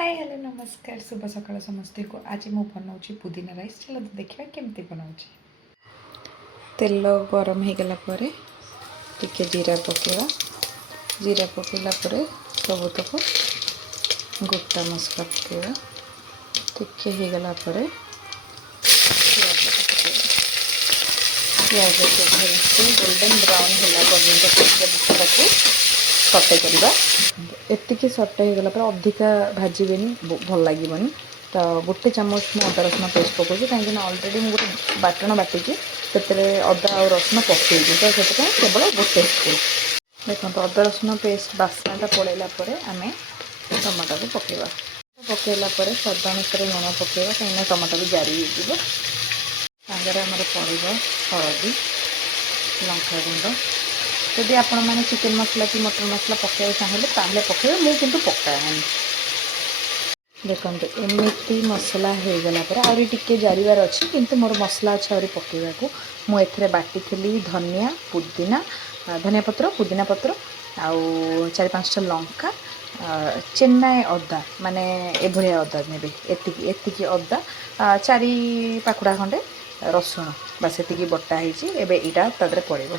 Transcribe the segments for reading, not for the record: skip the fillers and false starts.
Hi hello नमस्कार शुभ सकाल समस्त को आज मु बनाऊँ पुदीना राइस। चलो तो देखा केमती बनाऊँ। तेल गरम हो गला टिके जीरा पकेवा। जीरा पकेला सबुतक गोटा मसला पकेवा। टिके हो गला प्याज को भलसे गोल्डन ब्राउन होला पर्यटन सटे करवा। एतिक सटे हो गला अधिका भाजबेनि भल लगे। तो गोटे चामच मुझे अदा रसुण पेस्ट पकाऊँ कहीं अलरेडी मुझे गोटे बाटण बाटिकी से अदा और रसुण पकईली तो से केवल गोटे स्पून देखो अदा रसुण पेस्ट बास्नाटा पड़ेगा आम टमाटो को पकेवा। पकेला स्वाद अनुसार लुण पकेवा कहीं टमाटो भी जारी सागर आम पड़ो हलदी लंका गुंड जदि आपण मैंने चिकेन मसला कि मटन मसला पकाइबा चाहिए ताहले पकाइबे मुझे पकाएनि। देखो एमती मसला हो गला आहरी टिके जारिबार अच्छी किंतु मोर मसला अच्छे आहरी पकेवा को मुझे बाटी थी धनिया पुदीना धनिया पत्र पुदीना पत्र आउ 4-5टा लंका चेन्नाई अदा माने एभलिया अदा नेबे एतिकी अदा 4 पाखुड़ा खंडे रसुण बस एतिकी बटा होइछि। एबे इटा तादरे पड़िबो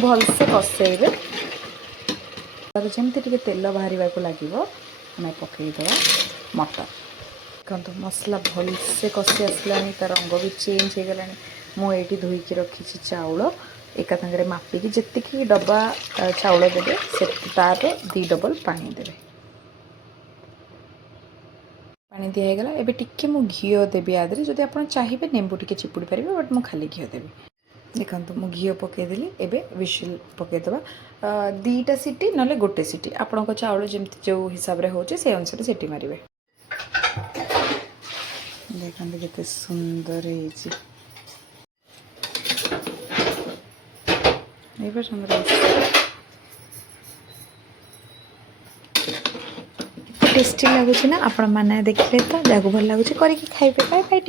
भलसे कसेबे जमती टिके तेल बाहर को लगे आम पकईदे मटर। देखो मसला भलसे कषि आसला तार रंग भी चेंज हो गला। मुझे धोईकी रखी चाउल एका सागर मापिकी जी डब्बा चाउल देवे से तार 2 डबल पानी देवे। पानी दिगला एबे टिके मु घी देवी आदि जदि आप चाहिए नेबू टिके चिपुड़ी पारे बट मु खाली घी देवी। देखो मु घी पकईदेली एबे विशिल पकईदबा 2टा सीटी ना गोटे सीटी आपण चाउल जमती जो हिसाब से होचे से अनुसार सीटी मारे। देखते केते सुंदर टेस्टी लगुच ना आपण मैंने देखले तो जगह भल लगुच करके खाइबे। Bye bye.